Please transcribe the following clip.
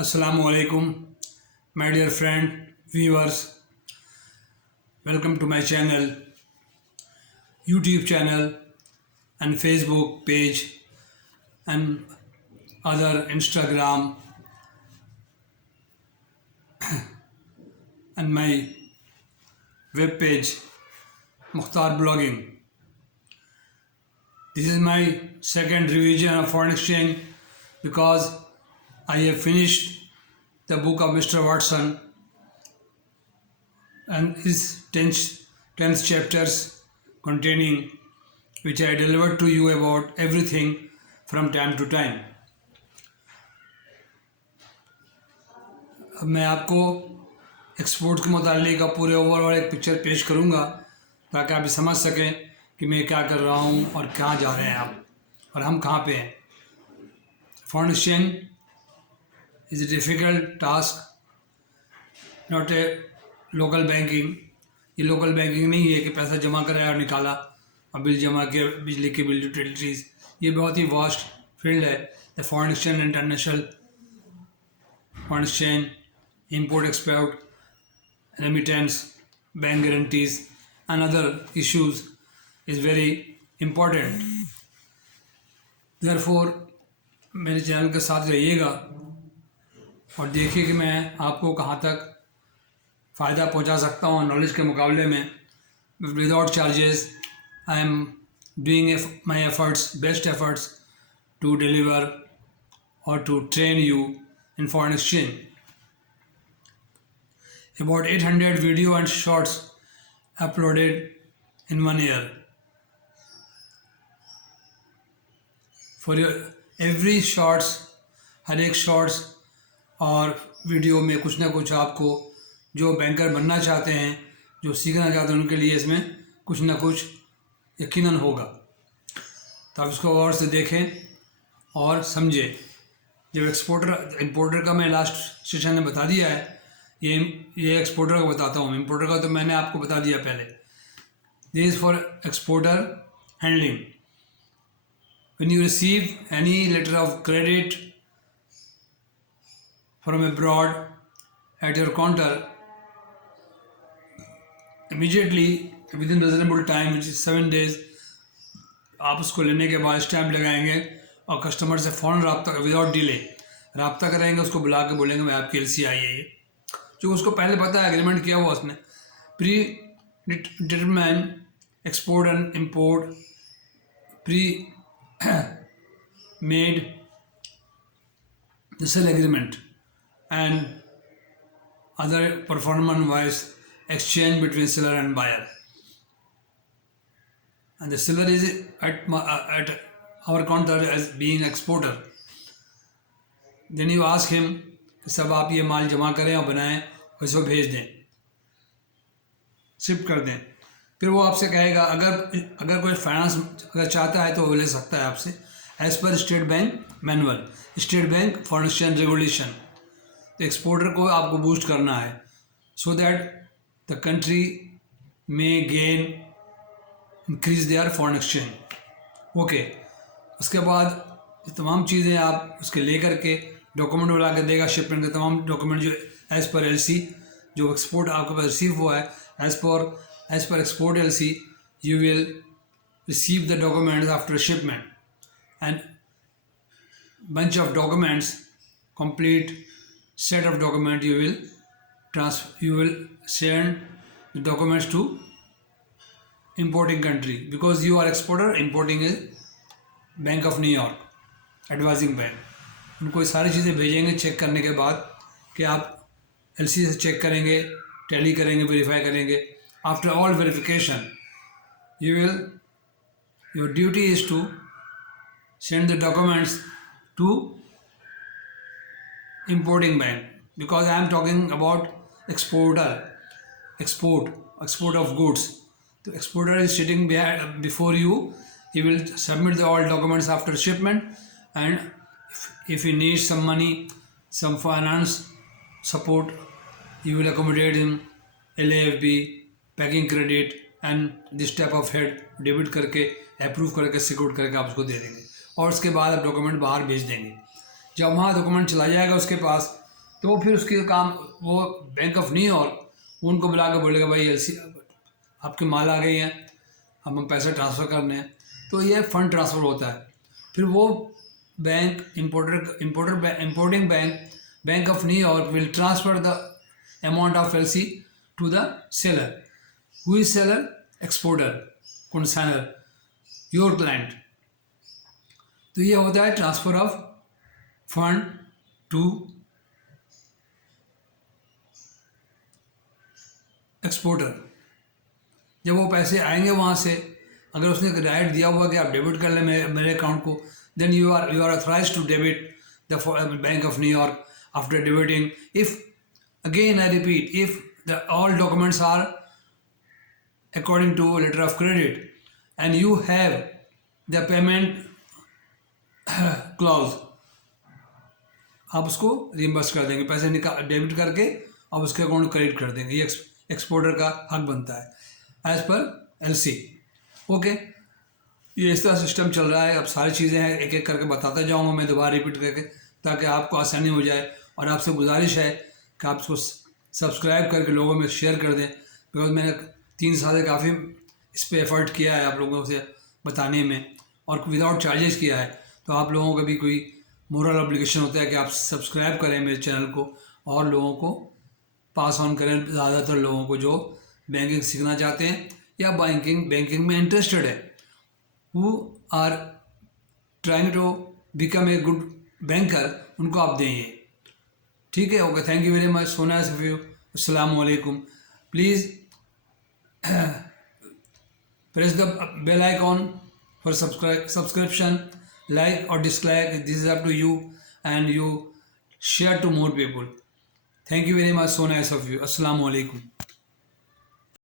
Assalamu alaikum, my dear friend, viewers. Welcome to my channel, YouTube channel, and Facebook page, and other Instagram, and my web page, Mukhtar Blogging. This is my second revision of foreign exchange because I have finished the book of Mr. Watson and his 10th chapters containing which I delivered to you about everything from time to time. अब मैं आपको export के मुतालिक का पूरे overall एक picture पेश करूँगा ताकि आप समझ सकें कि मैं क्या कर रहा हूँ और कहाँ जा रहे हैं आप और हम कहाँ पे हैं. Foreign exchange is a difficult task, not a local banking. ये लोकल बैंकिंग नहीं है कि पैसा जमा कराया और निकाला और बिल जमा किया, बिजली के बिल, यूटिलिटीज़. ये बहुत ही वास्ट फील्ड है. The foreign exchange, international foreign exchange, import export, remittance, bank guarantees and other issues is very important. Therefore मेरे चैनल के साथ रहिएगा और देखिए कि मैं आपको कहाँ तक फ़ायदा पहुँचा सकता हूँ नॉलेज के मुकाबले में. Without charges I am doing my efforts, best efforts to deliver और to train you in foreign exchange. About 800 video and shorts uploaded in 1 year. For your every shorts, हर एक शॉर्ट्स और वीडियो में कुछ ना कुछ आपको जो बैंकर बनना चाहते हैं, जो सीखना चाहते हैं, उनके लिए इसमें कुछ ना कुछ यकीनन होगा. तो आप इसको गौर से देखें और समझें. जब इंपोर्टर का मैं लास्ट सेशन में बता दिया है, ये एक्सपोर्टर का बताता हूँ. इंपोर्टर का तो मैंने आपको बता दिया पहले. This is for exporter handling. When you receive any letter of credit from abroad at your counter, immediately within reasonable time which is 7 days, आप उसको लेने के बाद स्टैम्प लगाएंगे और कस्टमर से फ़ौरन रब्ता विदाउट डिले रब्ता करेंगे. उसको बुला के बोलेंगे मैं आपकी LC आई है, जो उसको पहले पता है, एग्रीमेंट किया हुआ उसने. Pre determine export and import, pre made the sale agreement and other performance wise exchange between seller and buyer, and the seller is at our counter as being exporter. Then you ask him कि सब आप ये माल जमा करें और बनाएं और इसको भेज दें, शिफ्ट कर दें. फिर वो आपसे कहेगा अगर कोई फाइनेंस अगर चाहता है तो वो ले सकता है आपसे as per State Bank manual, State Bank foreign exchange regulation. तो एक्सपोर्टर को आपको बूस्ट करना है सो दैट द कंट्री में gain increase their foreign exchange. Okay, उसके बाद ये तमाम चीज़ें आप उसके लेकर के डॉक्यूमेंट बना के देगा. शिपमेंट के तमाम डॉक्यूमेंट जो एज़ पर LC जो एक्सपोर्ट आपके पास रिसीव हुआ है, as per export LC you will receive the documents after shipment and bunch of documents, complete set of document you will send the documents to importing country because you are exporter, importing is Bank of New York, advising bank. उनको सारी चीज़ें भेजेंगे check करने के बाद कि आप LC से चेक करेंगे, टैली करेंगे, वेरीफाई करेंगे. After all verification your duty is to send the documents to importing bank because I am talking about export of goods. The exporter is sitting before you. He will submit all documents after shipment, and if he needs some money, some finance support, you will accommodate him LAFB, packing credit and this type of head debit करके approve करके secure करके आप उसको दे देंगे और उसके बाद आप डॉक्यूमेंट बाहर भेज देंगे. जब वहाँ डॉक्यूमेंट चला जाएगा उसके पास तो फिर उसके काम वो बैंक ऑफ न्यूयॉर्क उनको बुला के बोलेगा भाई एलसी आपके माल आ गई हैं, अब हम पैसा ट्रांसफ़र करने हैं, तो ये फंड ट्रांसफ़र होता है। फिर वो bank importing bank of New York will transfer the amount of LC to the seller. Who is seller? Exporter, consignor, your client. तो ये होता है transfer of fund to exporter. जब वो पैसे आएंगे वहाँ से, अगर उसने राइट दिया हुआ कि आप डेबिट कर लें मेरे अकाउंट को, then you are authorised to debit the bank of New York after debiting. If again I repeat, if the all documents are according to letter of credit and you have the payment clause, आप उसको रिइंबर्स कर देंगे, पैसे debit करके आप उसके account credit कर देंगे। ये एक्सपोर्टर का हक बनता है एज पर एलसी। ओके, ये इस तरह सिस्टम चल रहा है। अब सारी चीज़ें हैं, एक एक करके बताता जाऊँगा मैं दोबारा रिपीट करके, ताकि आपको आसानी हो जाए। और आपसे गुजारिश है कि आप इसको सब्सक्राइब करके लोगों में शेयर कर दें, बिकॉज मैंने 3 साल से काफ़ी इस पर एफ़र्ट किया है आप लोगों से बताने में, और विदाउट चार्जेस किया है। तो आप लोगों का भी कोई मोरल ऑब्लिगेशन होता है कि आप सब्सक्राइब करें मेरे चैनल को और लोगों को पास ऑन करें, ज़्यादातर लोगों को जो बैंकिंग सीखना चाहते हैं या बैंकिंग में इंटरेस्टेड है, who are trying to become a good banker, उनको आप दें ये। ठीक है, okay, thank you very much. So nice of you. अस्सलाम वालेकुम। Please press the bell icon for subscription, like or dislike, this is up to you, and you share to more people. Thank you very much. So nice of you. Assalamu alaikum.